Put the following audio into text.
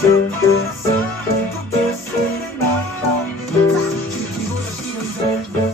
Yeah.